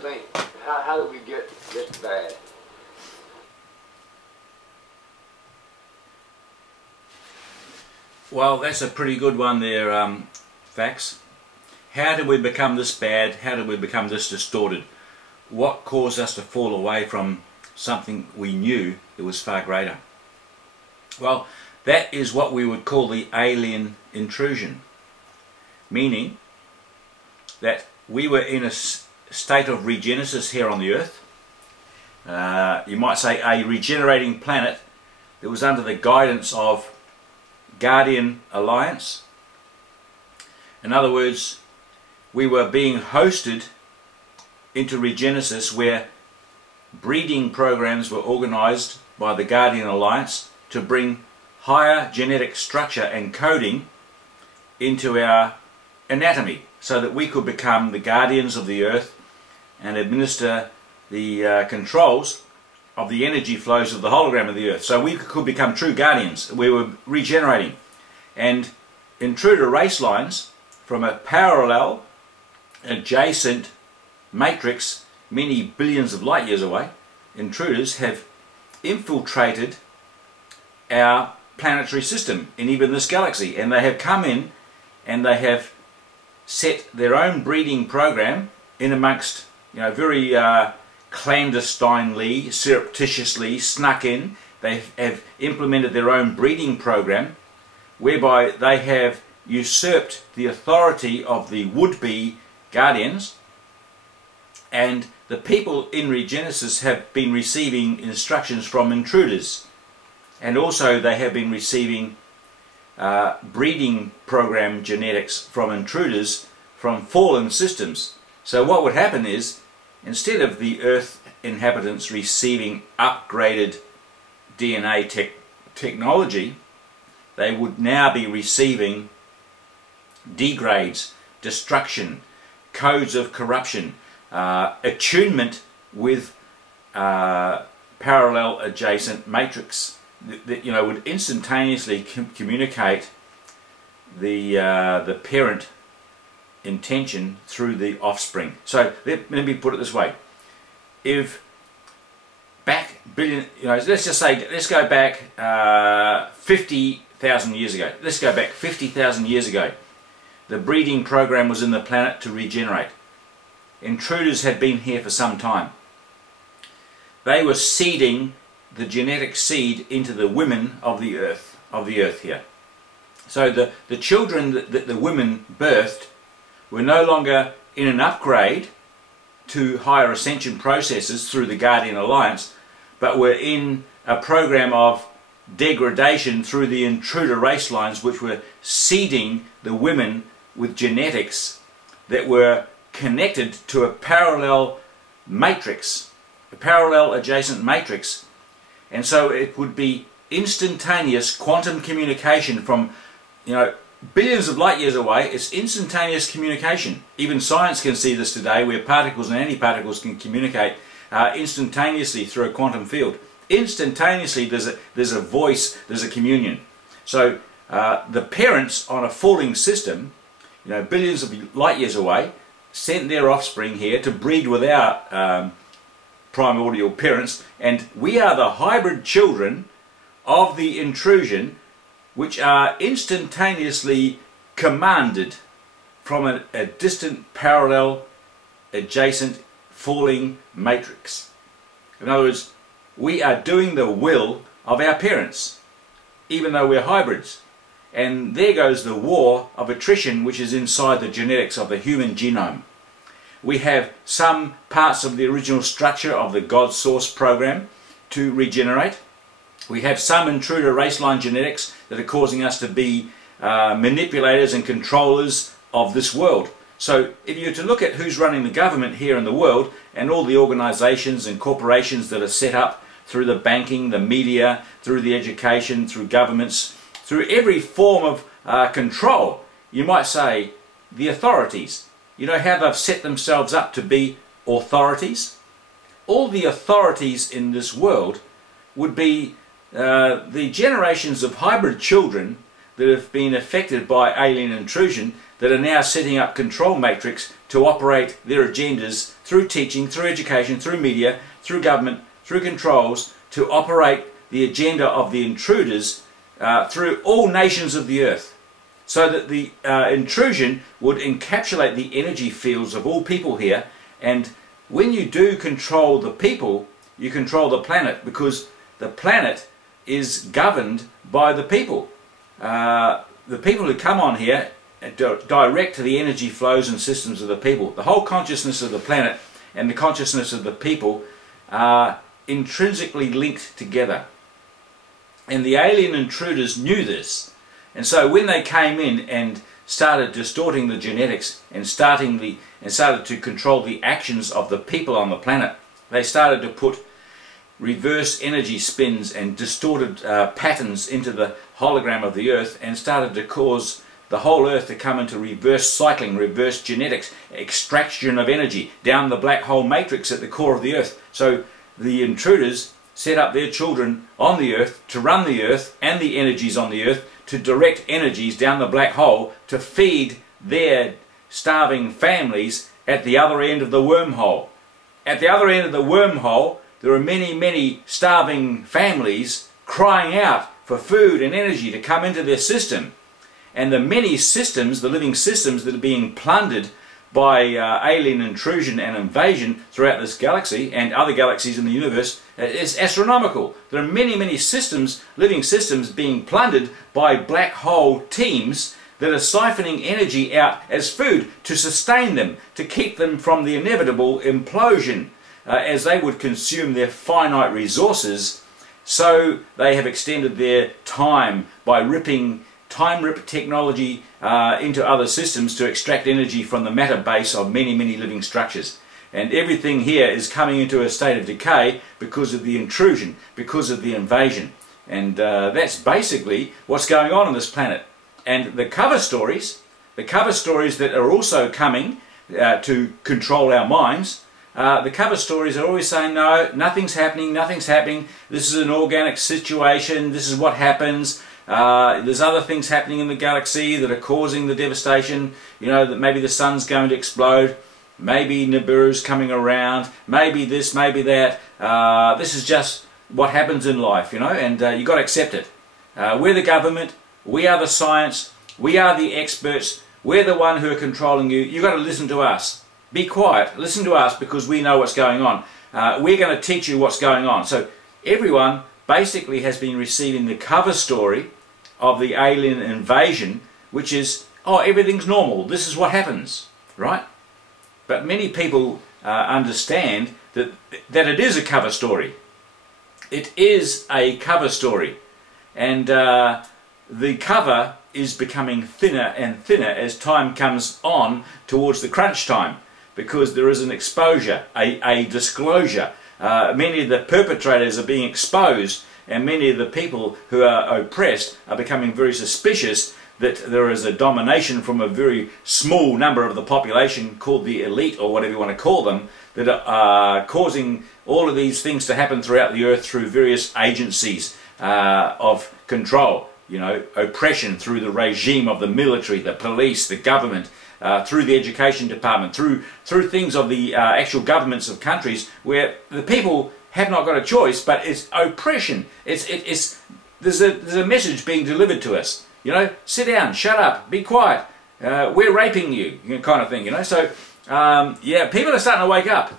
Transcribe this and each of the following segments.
think, how did we get this bad? Well, that's a pretty good one there, Fax. How did we become this bad? How did we become this distorted? What caused us to fall away from something we knew that was far greater? Well, that is what we would call the alien intrusion, meaning that we were in a state of regenesis here on the earth. You might say a regenerating planet that was under the guidance of Guardian Alliance. In other words, we were being hosted into regenesis, where breeding programs were organized by the Guardian Alliance to bring higher genetic structure and coding into our anatomy, so that we could become the guardians of the earth and administer the controls of the energy flows of the hologram of the earth. So we could become true guardians. We were regenerating. And intruder race lines from a parallel adjacent matrix many billions of light years away, intruders have infiltrated our planetary system and even this galaxy, and they have come in and they have set their own breeding program in amongst, very clandestinely, surreptitiously snuck in. They have implemented their own breeding program whereby they have usurped the authority of the would-be guardians, and the people in regenesis have been receiving instructions from intruders, and also they have been receiving breeding program genetics from intruders from fallen systems. So what would happen is, instead of the Earth inhabitants receiving upgraded DNA technology, they would now be receiving degrades, destruction, codes of corruption, attunement with parallel adjacent matrix that would instantaneously communicate the parent intention through the offspring. So let me put it this way: if back let's go back 50,000 years ago. Let's go back 50,000 years ago. The breeding program was in the planet to regenerate. Intruders had been here for some time. They were seeding the genetic seed into the women of the earth here. So the children that the women birthed were no longer in an upgrade to higher ascension processes through the Guardian Alliance, but were in a program of degradation through the intruder race lines, which were seeding the women with genetics that were connected to a parallel matrix, a parallel adjacent matrix. And so it would be instantaneous quantum communication from, billions of light years away. It's instantaneous communication. Even science can see this today, where particles and antiparticles can communicate instantaneously through a quantum field. Instantaneously there's a voice, there's a communion. So the parents on a falling system, billions of light years away, sent their offspring here to breed with our primordial parents, and we are the hybrid children of the intrusion, which are instantaneously commanded from a distant parallel adjacent falling matrix. In other words, we are doing the will of our parents, even though we're hybrids. And there goes the war of attrition, which is inside the genetics of the human genome. We have some parts of the original structure of the God Source program to regenerate. We have some intruder race line genetics that are causing us to be manipulators and controllers of this world. So if you were to look at who's running the government here in the world, and all the organizations and corporations that are set up through the banking, the media, through the education, through governments, through every form of control, you might say the authorities. You know how they've set themselves up to be authorities? All the authorities in this world would be the generations of hybrid children that have been affected by alien intrusion, that are now setting up control matrix to operate their agendas through teaching, through education, through media, through government, through controls, to operate the agenda of the intruders through all nations of the earth. So that the intrusion would encapsulate the energy fields of all people here. And when you do control the people, you control the planet, because the planet is governed by the people. The people who come on here direct the energy flows and systems of the people. The whole consciousness of the planet and the consciousness of the people are intrinsically linked together. And the alien intruders knew this. And so when they came in and started distorting the genetics and started to control the actions of the people on the planet, they started to put reverse energy spins and distorted patterns into the hologram of the earth, and started to cause the whole earth to come into reverse cycling, reverse genetics, extraction of energy down the black hole matrix at the core of the earth. So the intruders set up their children on the earth to run the earth and the energies on the earth, to direct energies down the black hole to feed their starving families at the other end of the wormhole. At the other end of the wormhole, there are many, many starving families crying out for food and energy to come into their system. And the many systems, the living systems that are being plundered by alien intrusion and invasion throughout this galaxy and other galaxies in the universe, is astronomical. There are many, many systems, living systems, being plundered by black hole teams that are siphoning energy out as food to sustain them, to keep them from the inevitable implosion as they would consume their finite resources. So they have extended their time by ripping time rip technology into other systems to extract energy from the matter base of many, many living structures. And everything here is coming into a state of decay because of the intrusion, because of the invasion. And that's basically what's going on this planet. And the cover stories that are also coming to control our minds, the cover stories are always saying, no, nothing's happening, this is an organic situation, this is what happens. There's other things happening in the galaxy that are causing the devastation, you know, that maybe the sun's going to explode, maybe Nibiru's coming around, maybe this, maybe that. This is just what happens in life, you know, and you've got to accept it. We're the government, we are the science, we are the experts, we're the one who are controlling you. You've got to listen to us. Be quiet, listen to us, because we know what's going on. We're going to teach you what's going on. So everyone basically has been receiving the cover story of the alien invasion, which is, oh, everything's normal, this is what happens, right? But many people understand that it is a cover story. It is a cover story, and the cover is becoming thinner and thinner as time comes on towards the crunch time, because there is an exposure, a disclosure. Many of the perpetrators are being exposed, and many of the people who are oppressed are becoming very suspicious that there is a domination from a very small number of the population called the elite, or whatever you want to call them, that are causing all of these things to happen throughout the earth through various agencies of control. You know, oppression through the regime of the military, the police, the government, through the education department, through things of the actual governments of countries where the people have not got a choice, but it's oppression. There's a message being delivered to us. You know, sit down, shut up, be quiet. We're raping you, kind of thing. You know, so yeah, people are starting to wake up.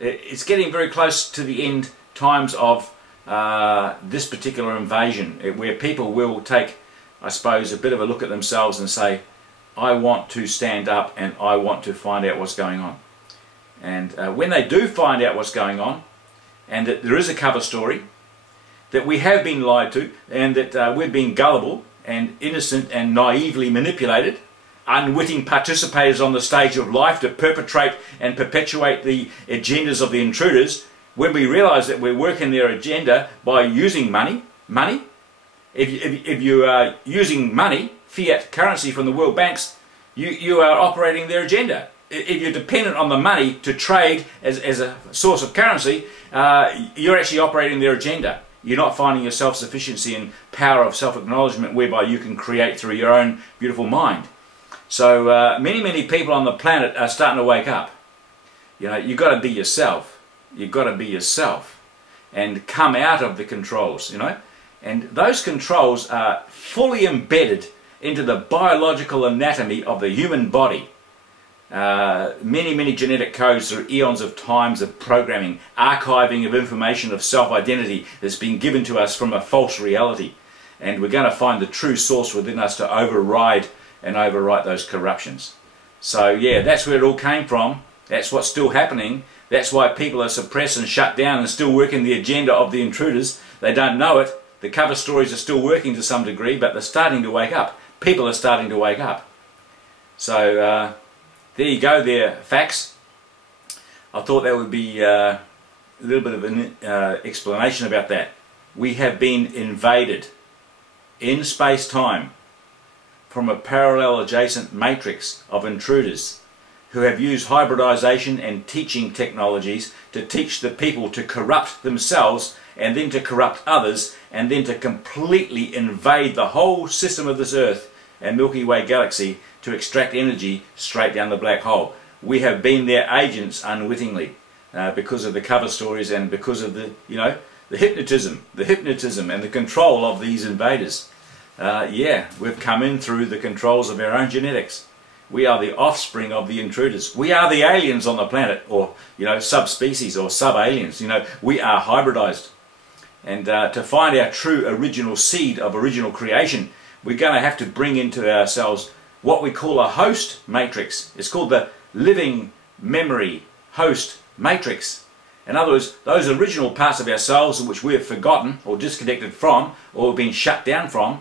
It's getting very close to the end times of this particular invasion, where people will take, I suppose, a bit of a look at themselves and say, I want to stand up and I want to find out what's going on. And when they do find out what's going on, and that there is a cover story, that we have been lied to, and that we've been gullible and innocent and naively manipulated, unwitting participators on the stage of life to perpetrate and perpetuate the agendas of the intruders, when we realise that we're working their agenda by using money, if you are using money, fiat currency from the world banks, you are operating their agenda. If you're dependent on the money to trade as a source of currency, you're actually operating their agenda. You're not finding your self-sufficiency and power of self-acknowledgement whereby you can create through your own beautiful mind. So many people on the planet are starting to wake up. You know, you've got to be yourself. You've got to be yourself and come out of the controls, you know. And those controls are fully embedded into the biological anatomy of the human body. Many genetic codes through eons of times of programming, archiving of information of self-identity that's been given to us from a false reality. And we're going to find the true source within us to override and overwrite those corruptions. So yeah, that's where it all came from. That's what's still happening. That's why people are suppressed and shut down and still working the agenda of the intruders. They don't know it. The cover stories are still working to some degree, but they're starting to wake up. People are starting to wake up. So there you go there, facts. I thought that would be a little bit of an explanation about that. We have been invaded in space-time from a parallel adjacent matrix of intruders who have used hybridization and teaching technologies to teach the people to corrupt themselves and then to corrupt others and then to completely invade the whole system of this Earth and Milky Way galaxy to extract energy straight down the black hole. We have been their agents unwittingly because of the cover stories and because of the, you know, the hypnotism and the control of these invaders. Yeah, we've come in through the controls of our own genetics. We are the offspring of the intruders. We are the aliens on the planet, or, you know, subspecies or sub-aliens. You know, we are hybridized. And to find our true original seed of original creation, we're going to have to bring into ourselves what we call a host matrix. It's called the living memory host matrix. In other words, those original parts of ourselves which we have forgotten or disconnected from or been shut down from,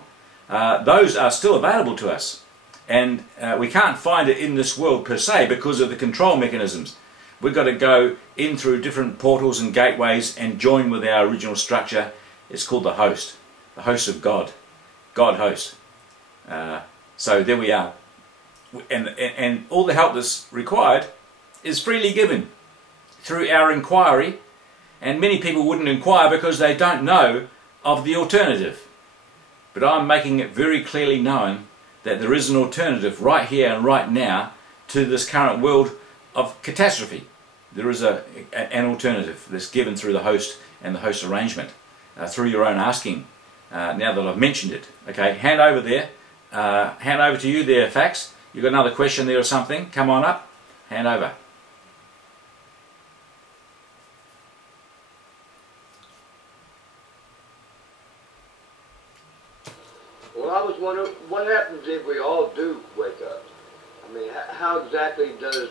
those are still available to us. And we can't find it in this world per se because of the control mechanisms. We've got to go in through different portals and gateways and join with our original structure. It's called the host of God, God host. So there we are. And all the help that's required is freely given through our inquiry, and many people wouldn't inquire because they don't know of the alternative. But I'm making it very clearly known that there is an alternative right here and right now to this current world of catastrophe. There is an alternative that's given through the host and the host arrangement, through your own asking, now that I've mentioned it. Okay, hand over there, hand over to you there, Fax. You got another question there or something? Come on up, hand over. Well, I was wondering, what happens if we all do wake up? I mean, how exactly does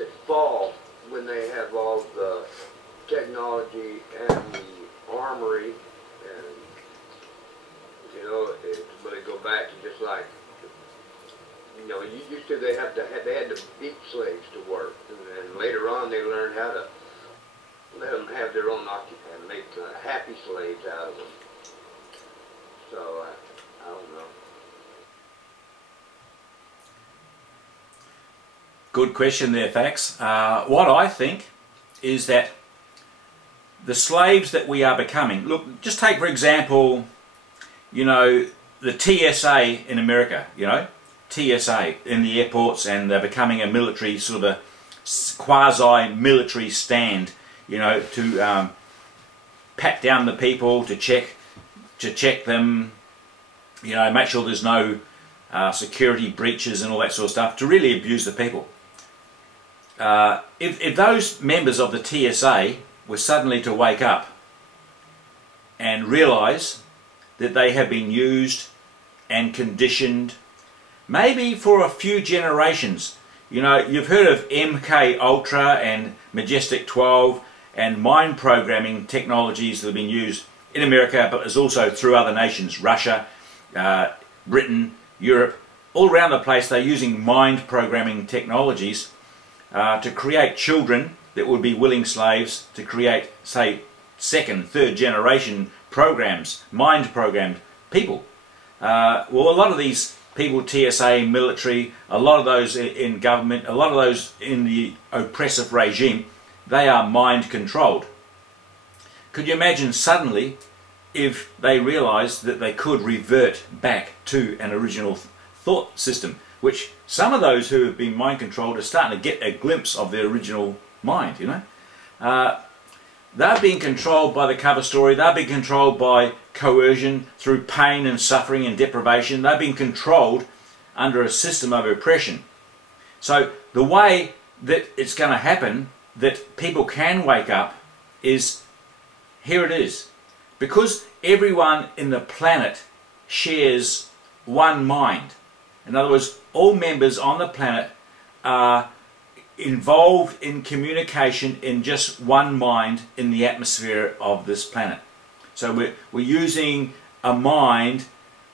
it fall when they have all the technology and the armory, and, you know, when they go back to just like, you know, used to they had to beat slaves to work, and later on they learned how to let them have their own occupation and make happy slaves out of them. So, I don't know. Good question there, Fax. What I think is that the slaves that we are becoming, look, just take for example, you know, the TSA in America, you know, TSA in the airports, and they're becoming a military, sort of a quasi-military stand, you know, to pat down the people, to check them, you know, make sure there's no security breaches and all that sort of stuff, to really abuse the people. If those members of the TSA were suddenly to wake up and realise that they have been used and conditioned, maybe for a few generations. You know, you've heard of MK Ultra and Majestic 12 and mind programming technologies that have been used in America, but there's also through other nations, Russia, Britain, Europe, all around the place. They're using mind programming technologies to create children that would be willing slaves, to create, say, second, third generation programs, mind programmed people. Well, a lot of these people, TSA, military, a lot of those in government, a lot of those in the oppressive regime, they are mind controlled. Could you imagine suddenly if they realised that they could revert back to an original thought system? which some of those who have been mind controlled are starting to get a glimpse of their original mind, you know. They're being controlled by the cover story, they're being controlled by coercion through pain and suffering and deprivation, they're being controlled under a system of oppression. So the way that it's going to happen, that people can wake up, is, here it is. Because everyone in the planet shares one mind. In other words, all members on the planet are involved in communication in just one mind in the atmosphere of this planet. So we're using a mind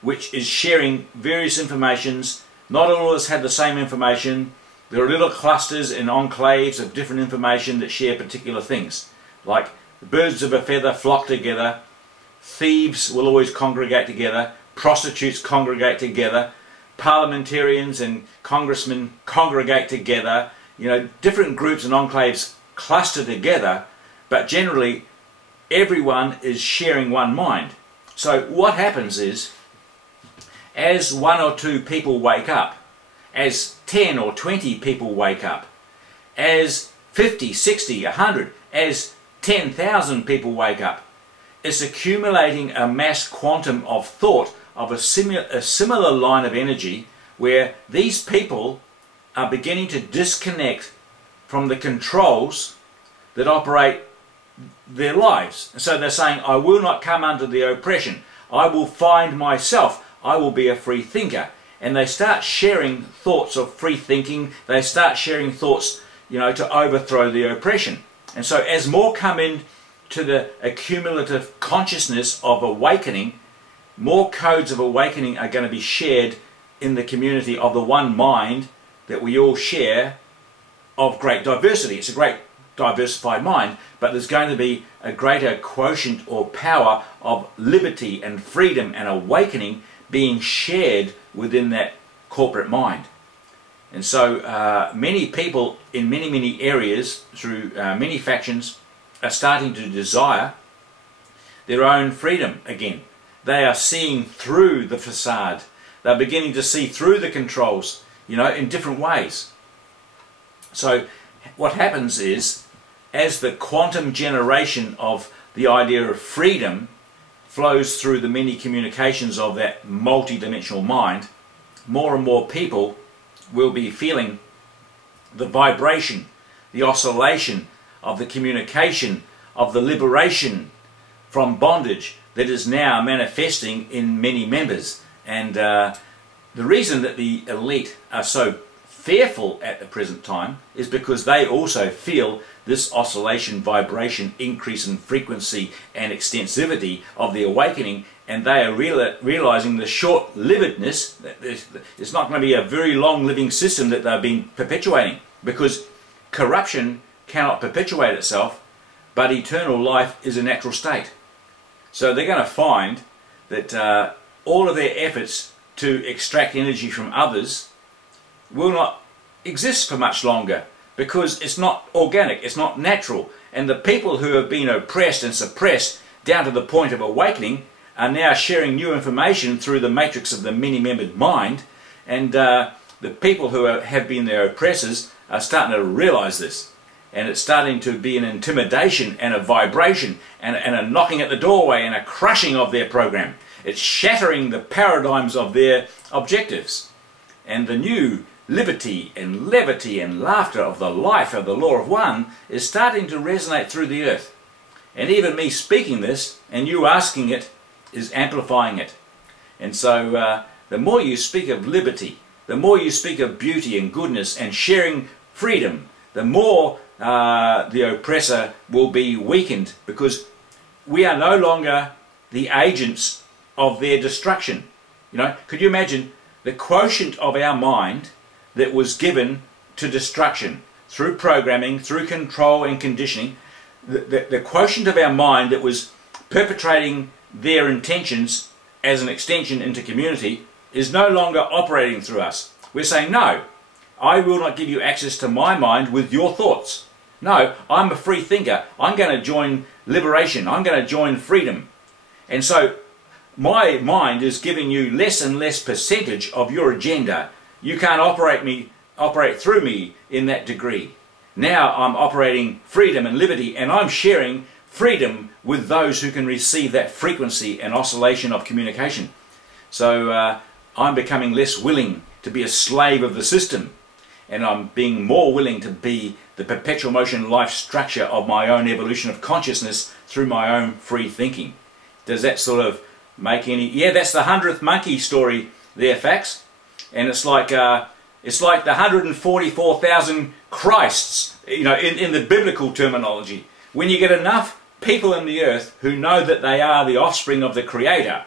which is sharing various informations. Not all of us have the same information. There are little clusters and enclaves of different information that share particular things. Like birds of a feather flock together, thieves will always congregate together, prostitutes congregate together, parliamentarians and congressmen congregate together. You know, different groups and enclaves cluster together, but generally everyone is sharing one mind. So what happens is, as one or two people wake up, as 10 or 20 people wake up, as 50, 60, 100, as 10,000 people wake up, it's accumulating a mass quantum of thought of a similar line of energy, where these people are beginning to disconnect from the controls that operate their lives. So they're saying, I will not come under the oppression. I will find myself. I will be a free thinker. And they start sharing thoughts of free thinking. They start sharing thoughts, you know, to overthrow the oppression. And so as more come in to the accumulative consciousness of awakening, more codes of awakening are going to be shared in the community of the one mind that we all share, of great diversity. It's a great diversified mind, but there's going to be a greater quotient or power of liberty and freedom and awakening being shared within that corporate mind. And so many people in many areas, through many factions, are starting to desire their own freedom again. They are seeing through the facade. They're beginning to see through the controls, you know, in different ways. So what happens is, as the quantum generation of the idea of freedom flows through the many communications of that multi-dimensional mind, more and more people will be feeling the vibration, the oscillation of the communication of the liberation from bondage that is now manifesting in many members. And the reason that the elite are so fearful at the present time is because they also feel this oscillation, vibration, increase in frequency and extensivity of the awakening, and they are realizing the short-livedness. It's not going to be a very long-living system that they've been perpetuating, because corruption cannot perpetuate itself, but eternal life is a natural state. So they're going to find that all of their efforts to extract energy from others will not exist for much longer, because it's not organic, it's not natural. And the people who have been oppressed and suppressed down to the point of awakening are now sharing new information through the matrix of the many-membered mind, and the people who have been their oppressors are starting to realize this. And it's starting to be an intimidation and a vibration and a knocking at the doorway and a crushing of their program. It's shattering the paradigms of their objectives. And the new liberty and levity and laughter of the life of the law of one is starting to resonate through the earth. And even me speaking this and you asking it is amplifying it. And so the more you speak of liberty, the more you speak of beauty and goodness and sharing freedom, the more the oppressor will be weakened, because we are no longer the agents of their destruction. You know, could you imagine the quotient of our mind that was given to destruction through programming, through control and conditioning, the quotient of our mind that was perpetrating their intentions as an extension into community is no longer operating through us. We're saying, no, I will not give you access to my mind with your thoughts. No, I'm a free thinker. I'm going to join liberation. I'm going to join freedom. And so my mind is giving you less and less percentage of your agenda. you can't operate through me in that degree. Now I'm operating freedom and liberty, and I'm sharing freedom with those who can receive that frequency and oscillation of communication. So I'm becoming less willing to be a slave of the system, and I'm being more willing to be the perpetual motion life structure of my own evolution of consciousness through my own free thinking. Does that sort of make any... Yeah, that's the 100th monkey story there, Fax. And it's like the 144,000 Christs, you know, in the biblical terminology. When you get enough people in the earth who know that they are the offspring of the Creator,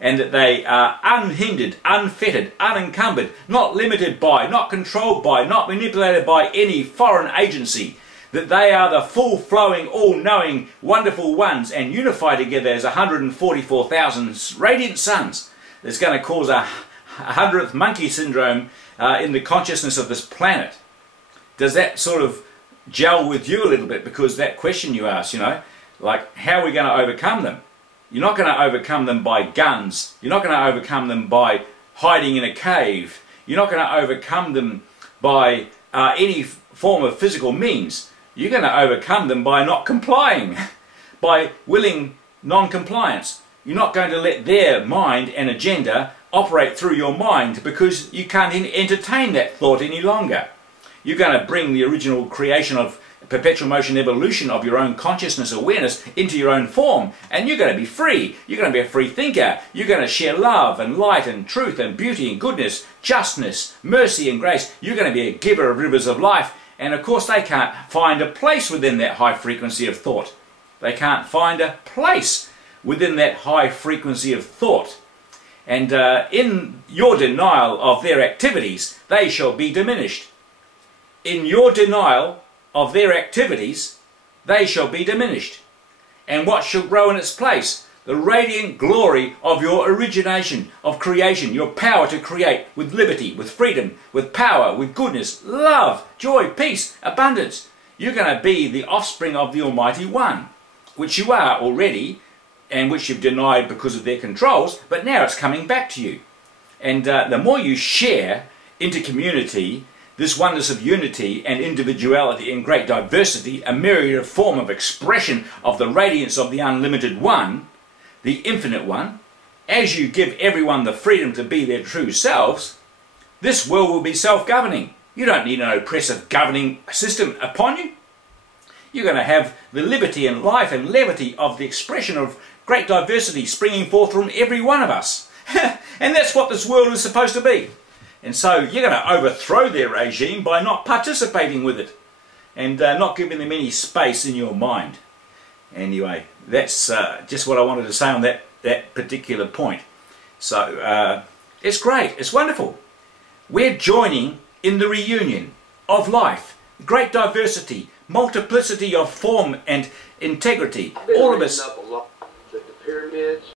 and that they are unhindered, unfettered, unencumbered, not limited by, not controlled by, not manipulated by any foreign agency, that they are the full-flowing, all-knowing, wonderful ones, and unify together as 144,000 radiant suns, that's going to cause a 100th monkey syndrome in the consciousness of this planet. Does that sort of gel with you a little bit? Because that question you asked, you know, like, how are we going to overcome them? You're not going to overcome them by guns. You're not going to overcome them by hiding in a cave. You're not going to overcome them by any form of physical means. You're going to overcome them by not complying, by willing non-compliance. You're not going to let their mind and agenda operate through your mind because you can't entertain that thought any longer. You're going to bring the original creation of perpetual motion evolution of your own consciousness awareness into your own form, and you're going to be free. You're going to be a free thinker. You're going to share love and light and truth and beauty and goodness, justness, mercy and grace. You're going to be a giver of rivers of life, and of course they can't find a place within that high frequency of thought. They can't find a place within that high frequency of thought. And in your denial of their activities, they shall be diminished. In your denial of their activities, they shall be diminished. And what shall grow in its place? The radiant glory of your origination, of creation, your power to create with liberty, with freedom, with power, with goodness, love, joy, peace, abundance. You're going to be the offspring of the Almighty One, which you are already, and which you've denied because of their controls, but now it's coming back to you. And the more you share into community this oneness of unity and individuality and great diversity, a myriad form of expression of the radiance of the unlimited One, the infinite One, as you give everyone the freedom to be their true selves, this world will be self-governing. You don't need an oppressive governing system upon you. You're going to have the liberty and life and levity of the expression of great diversity springing forth from every one of us. And that's what this world is supposed to be. And so you're going to overthrow their regime by not participating with it and not giving them any space in your mind. Anyway, that's just what I wanted to say on that particular point. So it's great, it's wonderful. We're joining in the reunion of life, great diversity, multiplicity of form and integrity. All of us. The pyramids